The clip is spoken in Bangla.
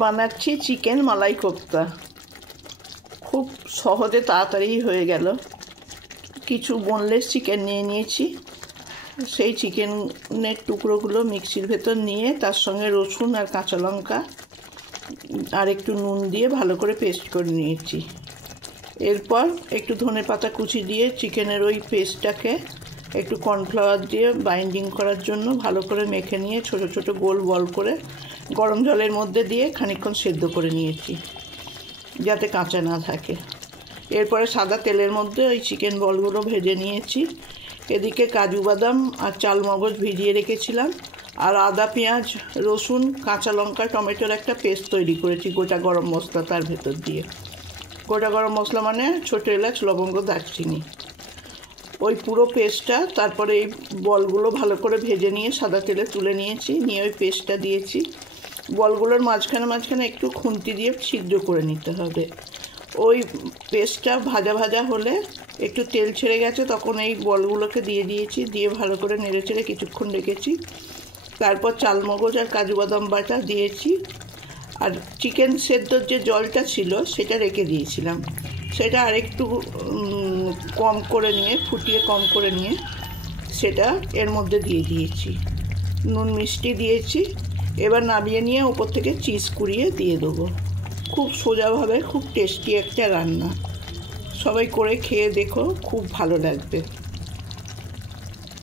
বানাচ্ছি চিকেন মালাই কোপ্তা। খুব সহজে তাড়াতাড়ি হয়ে গেল। কিছু বোনলেস চিকেন নিয়ে নিয়েছি। সেই চিকেনের টুকরোগুলো মিক্সির ভেতর নিয়ে তার সঙ্গে রসুন আর কাঁচা লঙ্কা আর একটু নুন দিয়ে ভালো করে পেস্ট করে নিয়েছি। এরপর একটু ধনেপাতা কুচি দিয়ে চিকেনের ওই পেস্টটাকে একটু কর্নফ্লাওয়ার দিয়ে বাইন্ডিং করার জন্য ভালো করে মেখে নিয়ে ছোট ছোট গোল বল করে গরম জলের মধ্যে দিয়ে খানিকক্ষণ সেদ্ধ করে নিয়েছি যাতে কাঁচা না থাকে। এরপরে সাদা তেলের মধ্যে ওই চিকেন বলগুলো ভেজে নিয়েছি। এদিকে কাজু বাদাম আর চালমগজ ভিজিয়ে রেখেছিলাম, আর আদা পেঁয়াজ রসুন কাঁচা লঙ্কা টমেটোর একটা পেস্ট তৈরি করেছি গোটা গরম মশলা তার ভেতর দিয়ে। গোটা গরম মশলা মানে ছোটো এলাচ লবঙ্গ দারচিনি, ওই পুরো পেস্টটা তারপরে এই বলগুলো ভালো করে ভেজে নিয়ে সাদা তেলে তুলে নিয়েছি। নিয়ে ওই পেস্টটা দিয়েছি। বলগুলোর মাঝখানে মাঝখানে একটু খুন্তি দিয়ে ছিদ্র করে নিতে হবে। ওই পেস্টটা ভাজা ভাজা হলে একটু তেল ছেড়ে গেছে, তখন এই বলগুলোকে দিয়ে দিয়েছি। দিয়ে ভালো করে নেড়ে চেড়ে কিছুক্ষণ রেখেছি। তারপর চালমগজ আর কাজু বাদাম বাটা দিয়েছি। আর চিকেন সেদ্ধর যে জলটা ছিল সেটা রেখে দিয়েছিলাম, সেটা আরেকটু কম করে নিয়ে ফুটিয়ে কম করে নিয়ে সেটা এর মধ্যে দিয়ে দিয়েছি। নুন মিষ্টি দিয়েছি। এবার নামিয়ে নিয়ে ওপর থেকে চিজ কুড়িয়ে দিয়ে দেবো। খুব সোজাভাবে খুব টেস্টি একটা রান্না। সবাই করে খেয়ে দেখো, খুব ভালো লাগবে।